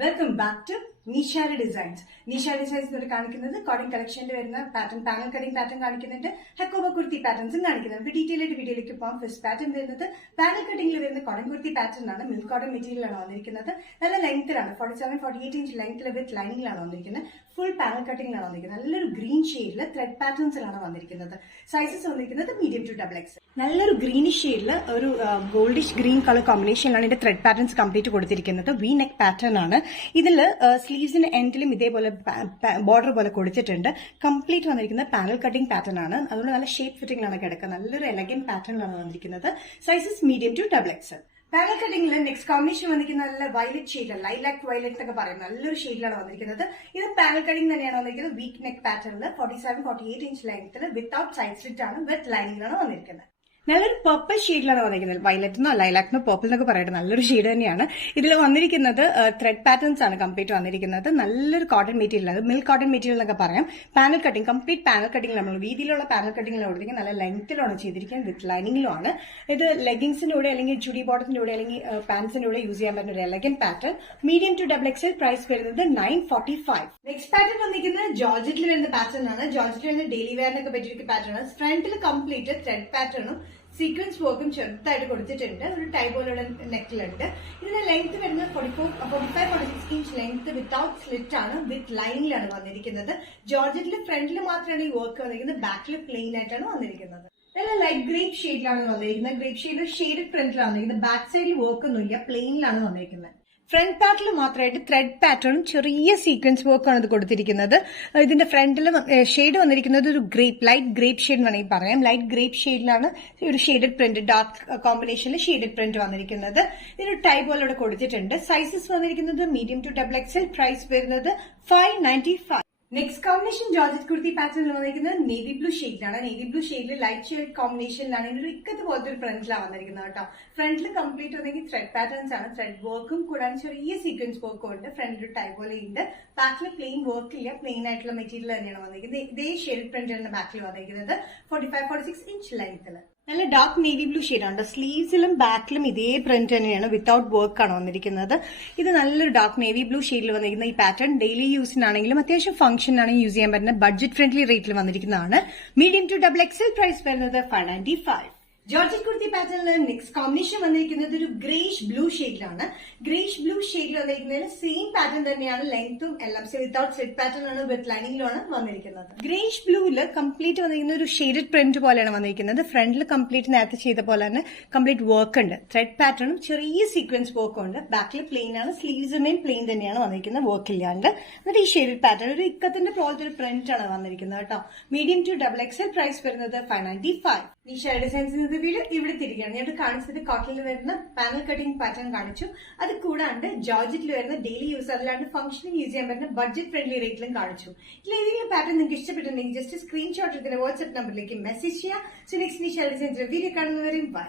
Welcome back to Nishari designs. Nishari designs ഇവിടെ കാണിക്കുന്നത് cotton കളക്ഷനിൽ വരുന്ന പാറ്റേൺ, പാനൽ കട്ടിംഗ് പാറ്റേൺ കാണിക്കുന്നുണ്ട്, ഹെക്കോബ കുർത്തി പാറ്റേൺസും കാണിക്കുന്നുണ്ട്. ഡീറ്റെയിൽ ആയിട്ട് വീഡിയോയിലേക്ക് പോകാം. ഫസ്റ്റ് പാറ്റേൺ വരുന്നത് പാനൽ കട്ടിംഗിൽ വരുന്ന കോട്ടൺ കുർത്തി പാറ്റേൺ ആണ്. മിൽക്ക് കോട്ടൺ മെറ്റീരിയൽ ആണ് വന്നിരിക്കുന്നത്. നല്ല ലെങ്ത്തിലാണ്, 47-48 ഇഞ്ച് ലെങ്ത്തിൽ വിത്ത് ലൈനിങ്ങിലാണ് വന്നിരിക്കുന്നത്. ഫുൾ പാനൽ കട്ടിംഗിലാണ് വന്നിരിക്കുന്നത്. നല്ലൊരു ഗ്രീൻ ഷെയ്ഡിൽ ത്രെഡ് പാറ്റേൺസിലാണ് വന്നിരിക്കുന്നത്. സൈസസ് വന്നിരിക്കുന്നത് മീഡിയം ടു ഡബിൾ എക്സ്. നല്ലൊരു ഗ്രീനിഷ് ഷെയ്ഡിൽ ഒരു ഗോൾഡിഷ് ഗ്രീൻ കളർ കോമ്പിനേഷനിലാണ് ഇതിന്റെ ത്രെഡ് പാറ്റേൺസ് കംപ്ലീറ്റ് കൊടുത്തിരിക്കുന്നത്. വി നെക്ക് പാറ്റേൺ ആണ്. ഇതില് സ്ലീവ്സിന്റെ എൻഡിലും ഇതേപോലെ ബോർഡർ പോലെ കൊടുത്തിട്ടുണ്ട്. കംപ്ലീറ്റ് വന്നിരിക്കുന്നത് പാനൽ കട്ടിംഗ് പാറ്റേൺ ആണ്. അതുകൊണ്ട് നല്ല ഷേപ്പ് ഫിറ്റിംഗിലാണ് കിടക്കുന്നത്. നല്ലൊരു എലഗന്റ് പാറ്റേണിലാണ് വന്നിരിക്കുന്നത്. Sizes medium to double X. Panel കട്ടിംഗിൽ നെക്സ്റ്റ് കോമ്പിനേഷൻ വന്നിരിക്കുന്ന നല്ല വയലറ്റ് ഷെയ്ഡ്, ലൈലാക്ക് വയലറ്റ് എന്നൊക്കെ പറയും. നല്ലൊരു ഷെയ്ഡിലാണ് വന്നിരിക്കുന്നത്. ഇത് പാനൽ കട്ടിംഗ് തന്നെയാണ് വന്നിരിക്കുന്നത്. വീക്ക് നെക്ക് പാറ്റേണിൽ 47-48 ഇഞ്ച് ലെങ്ത്തിൽ വിത്തൌട്ട് സൈഡ് സ്ലിറ്റ് ആണ്, വിത്ത് ലൈനിങ്ങിലാണ് വന്നിരിക്കുന്നത്. നല്ലൊരു പർപ്പിൾ ഷെയ്ഡിലാണ് വന്നിരിക്കുന്നത്. വയലറ്റിനോ ലൈലാക്കിനോ പർപ്പിൾ എന്നൊക്കെ പറയട്ടെ, നല്ലൊരു ഷെയ്ഡ് തന്നെയാണ്. ഇതിൽ വന്നിരിക്കുന്നത് ത്രെഡ് പാറ്റേൺസ് ആണ് കംപ്ലീറ്റ് വന്നിരിക്കുന്നത്. നല്ലൊരു കോട്ടൺ മെറ്റീരിയൽ, അത് മിൽക്ക് കോട്ടൺ മെറ്റീരിയൽ എന്നൊക്കെ പറയാം. Panel cutting, complete panel cutting നമ്മൾ വീതിയിലുള്ള പാനൽ കട്ടിംഗിലാണ് കൊടുത്തിരിക്കുന്നത്. നല്ല ലെങ്ത്തിലാണ് ചെയ്തിരിക്കുന്നത്, വിത്ത് ലൈനിങ്ങിലുമാണ്. ഇത് ലെഗിങ്സിന്റെ കൂടെ അല്ലെങ്കിൽ ചുടി ബോട്ടത്തിന്റെ കൂടെ അല്ലെങ്കിൽ പാൻസിന്റെ കൂടെ യൂസ് ചെയ്യാൻ പറ്റുന്ന ഒരു elegant pattern. Medium to double XL. Price വരുന്നത് 945. നെക്സ്റ്റ് പാറ്റേൺ വന്നിരിക്കുന്നത് ജോർജറ്റിൽ വരുന്ന പാറ്റേൺ ആണ്. ജോർജറ്റിൽ വരുന്ന ഡെയിലി വെയറിനൊക്കെ പറ്റിയിരിക്കുന്ന പാറ്റേൺ ആണ്. ഫ്രണ്ടിൽ കംപ്ലീറ്റ് ത്രെഡ് പാറ്റേണും സീക്വൻസ് വർക്കും ചെറുതായിട്ട് കൊടുത്തിട്ടുണ്ട്. ഒരു ടൈ പോലുള്ള നെക്കിലുണ്ട്. ഇതിന്റെ ലെങ്ത് വരുന്നത് 45-46 ഇഞ്ച് ലെങ്ത് വിത്തൌട്ട് സ്ലിറ്റ് ആണ്, വിത്ത് ലൈനിങ്ങിലാണ് വന്നിരിക്കുന്നത്. ജോർജറ്റിൽ ഫ്രണ്ടിൽ മാത്രമാണ് ഈ വർക്ക് വന്നിരിക്കുന്നത്. ബാക്കിൽ പ്ലെയിൻ ആയിട്ടാണ് വന്നിരിക്കുന്നത്. നല്ല ലൈറ്റ് ഗ്രേപ്പ് ഷെയ്ഡിലാണ് വന്നിരിക്കുന്നത്. ഗ്രേപ്പ് ഷെയ്ഡ് ഷെയ്ഡ് പ്രിന്റിലാണ് വന്നിരിക്കുന്നത്. ബാക്ക് സൈഡിൽ വർക്ക് ഒന്നുമില്ല, പ്ലെയിനിലാണ് വന്നിരിക്കുന്നത്. ഫ്രണ്ട് പാർട്ടിൽ മാത്രമായിട്ട് ത്രെഡ് പാറ്റേണും ചെറിയ സീക്വൻസ് വർക്കാണ് ഇത് കൊടുത്തിരിക്കുന്നത്. ഇതിന്റെ ഫ്രണ്ടിൽ ഷെയ്ഡ് വന്നിരിക്കുന്നത് ഒരു ഗ്രേപ്പ്, ലൈറ്റ് ഗ്രേപ്പ് ഷെയ്ഡ് വേണമെങ്കിൽ പറയാം. ലൈറ്റ് ഗ്രേപ്പ് ഷെയ്ഡിലാണ് ഒരു ഷെയ്ഡഡ് പ്രിന്റ്, ഡാർക്ക് കോമ്പിനേഷനിൽ ഷെയ്ഡഡ് പ്രിന്റ് വന്നിരിക്കുന്നത്. ഇതിനൊരു ടൈ പോലെ ഇവിടെ കൊടുത്തിട്ടുണ്ട്. സൈസസ് വന്നിരിക്കുന്നത് medium to double XL. Price വരുന്നത് 595. നെക്സ്റ്റ് കോമ്പിനേഷൻ ജോർജറ്റ് കുർത്തി പാറ്റേണിൽ വന്നിരിക്കുന്നത് നേവി ബ്ലൂ ഷെയ്ഡിലാണ്. നേവി ബ്ലൂ ഷെയ്ഡിൽ ലൈറ്റ് ഷെയ്ഡ് കോമ്പിനേഷനിലാണ്. ഇതിന്റെ ഒരു ഇക്കത്ത് പോലത്തെ ഒരു പ്രിന്റിലാണ് വന്നിരിക്കുന്നത് കേട്ടോ. ഫ്രണ്ടിൽ കംപ്ലീറ്റ് വന്നെങ്കിൽ ത്രെഡ് പാറ്റേൺസ് ആണ്. ത്രെഡ് വർക്കും കൂടാതെ ചെറിയ സീക്വൻസ് വർക്കും ഉണ്ട്. ഫ്രണ്ടിൽ ടൈ പോലെ ഉണ്ട്. ബാക്കിൽ പ്ലെയിൻ വർക്ക് ഇല്ല, പ്ലെയിൻ ആയിട്ടുള്ള മെറ്റീരിയൽ തന്നെയാണ് വന്നിരിക്കുന്നത്. ഇതേ ഷെയ്ഡ് പ്രിന്റ് ആണ് ബാക്കിൽ വന്നിരിക്കുന്നത്. 45-46 ഇഞ്ച് ലെങ്ത്തിൽ. നല്ല ഡാർക്ക് നേവി ബ്ലൂ ഷെയ്ഡാണ്. സ്ലീവ്സിലും ബാക്കിലും ഇതേ പ്രിന്റ് തന്നെയാണ്, വിത്തൌട്ട് വർക്ക് ആണ് വന്നിരിക്കുന്നത്. ഇത് നല്ലൊരു ഡാർക്ക് നേവി ബ്ലൂ ഷെയ്ഡിൽ വന്നിരിക്കുന്ന ഈ പാറ്റേൺ ഡെയിലി യൂസിനാണെങ്കിലും അത്യാവശ്യം ഫംഗ്ഷനാണെങ്കിൽ യൂസ് ചെയ്യാൻ പറ്റുന്ന ബഡ്ജറ്റ് ഫ്രണ്ട്ലി റേറ്റിൽ വന്നിരിക്കുന്നതാണ്. Medium to double XL. Price വരുന്നത് 595. ജോർജറ്റ് കുർത്തി പാറ്റേണിൽ നെക്സ്റ്റ് കോമ്പിനേഷൻ വന്നിരിക്കുന്നത് ഒരു ഗ്രേഷ് ബ്ലൂ ഷെയ്ഡിലാണ്. ഗ്രേഷ് ബ്ലൂ ഷെയ്ഡിൽ വന്നിരിക്കുന്നതിന് സെയിം പാറ്റേൺ തന്നെയാണ്, ലെങ്ത്തും എല്ലാം വിത്തൌട്ട് സ്ലിറ്റ് പാറ്റേൺ ആണ്, വിത്ത് ലൈനിങ്ങിലാണ് വന്നിരിക്കുന്നത്. ഗ്രേഷ് ബ്ലൂവില് കംപ്ലീറ്റ് വന്നിരിക്കുന്ന ഒരു ഷെയ്ഡഡ് പ്രിന്റ് പോലെയാണ് വന്നിരിക്കുന്നത്. ഫ്രണ്ടിൽ കംപ്ലീറ്റ് നേരത്തെ ചെയ്ത പോലെ തന്നെ കംപ്ലീറ്റ് വർക്ക് ഉണ്ട്. ത്രെഡ് പാറ്റേണും ചെറിയ സീക്വൻസ് വർക്കും ഉണ്ട്. ബാക്കിൽ പ്ലെയിൻ ആണ്, സ്ലീവ്സുമേയും പ്ലെയിൻ തന്നെയാണ് വന്നിരിക്കുന്നത്, വർക്ക് ഇല്ലാണ്ട്. എന്നിട്ട് ഈ ഷെയ്ഡഡ് പാറ്റേൺ ഒരു ഇക്കത്തിന്റെ പോലത്തെ ഒരു പ്രിന്റ് ആണ് വന്നിരിക്കുന്നത് കേട്ടോ. Medium to double XL. Price വരുന്നത് 595. നിഷാരി ഡിസൈൻസിന്റെ വീഡിയോ ഇവിടെ തിരികെയാണ്. ഞാൻ കാണിച്ചത് കോട്ടണിൽ വരുന്ന പാനൽ കട്ടിംഗ് പാറ്റേൺ കാണിച്ചു. അത് കൂടാണ്ട് ജോർജറ്റിൽ വരുന്ന ഡെയിലി യൂസ്, അല്ലാണ്ട് ഫംഗ്ഷനിൽ യൂസ് ചെയ്യാൻ പറ്റുന്ന ബഡ്ജറ്റ് ഫ്രണ്ട്ലി റേറ്റിലും കാണിച്ചു. ഏതെങ്കിലും പാറ്റേൺ നിങ്ങൾക്ക് ഇഷ്ടപ്പെട്ടിട്ടുണ്ടെങ്കിൽ ജസ്റ്റ് സ്ക്രീൻഷോട്ട് ഇതിന്റെ വാട്സ്ആപ്പ് നമ്പറിലേക്ക് മെസ്സേജ് ചെയ്യാം. സോ നെക്സ്റ്റ് നിഷാരി ഡിസൈൻസിന്റെ വീഡിയോ കാണുന്നവരെയും ബൈ.